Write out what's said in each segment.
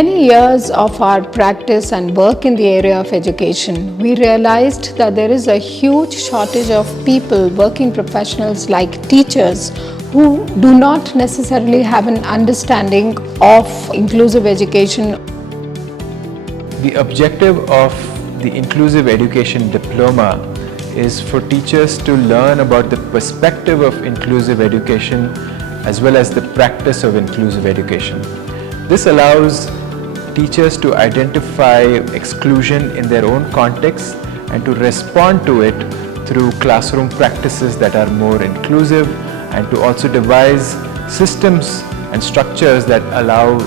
many years of our practice and work in the area of education, we realized that there is a huge shortage of people, working professionals like teachers, who do not necessarily have an understanding of inclusive education. The objective of the Inclusive Education Diploma is for teachers to learn about the perspective of inclusive education as well as the practice of inclusive education. This allows teachers to identify exclusion in their own context and to respond to it through classroom practices that are more inclusive, and to also devise systems and structures that allow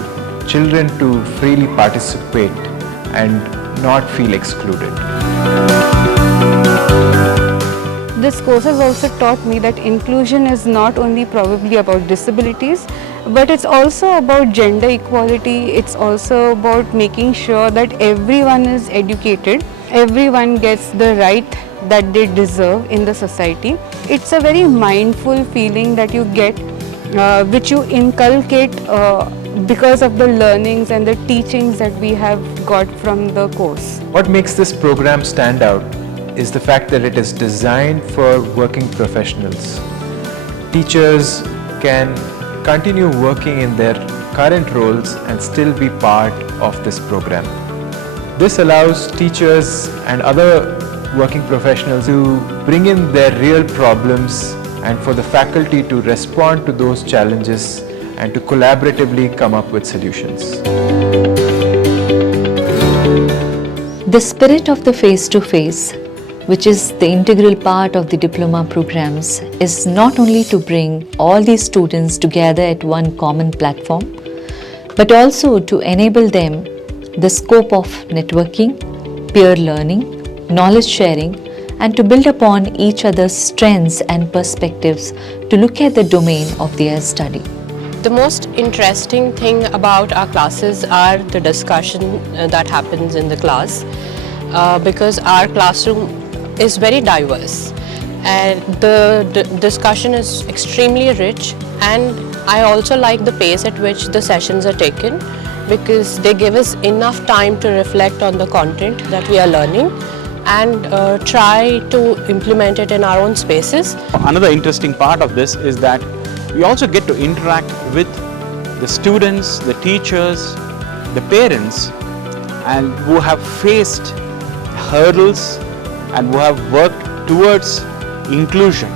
children to freely participate and not feel excluded. This course has also taught me that inclusion is not only probably about disabilities, but it's also about gender equality. It's also about making sure that everyone is educated, everyone gets the right that they deserve in the society. It's a very mindful feeling that you get, which you inculcate because of the learnings and the teachings that we have got from the course. What makes this program stand out is the fact that it is designed for working professionals. Teachers can continue working in their current roles and still be part of this program. This allows teachers and other working professionals to bring in their real problems and for the faculty to respond to those challenges and to collaboratively come up with solutions. The spirit of the face-to-face, which is the integral part of the diploma programs, is not only to bring all these students together at one common platform, but also to enable them the scope of networking, peer learning, knowledge sharing, and to build upon each other's strengths and perspectives to look at the domain of their study. The most interesting thing about our classes are the discussion that happens in the class, because our classroom is very diverse and the discussion is extremely rich, and I also like the pace at which the sessions are taken, because they give us enough time to reflect on the content that we are learning and try to implement it in our own spaces. Another interesting part of this is that we also get to interact with the students, the teachers, the parents, and who have faced hurdles and who have worked towards inclusion,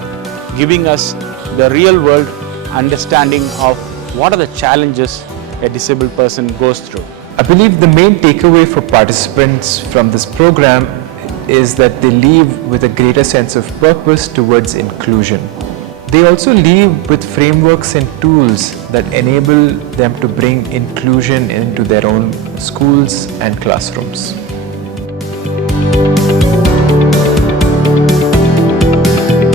giving us the real world understanding of what are the challenges a disabled person goes through. I believe the main takeaway for participants from this program is that they leave with a greater sense of purpose towards inclusion. They also leave with frameworks and tools that enable them to bring inclusion into their own schools and classrooms.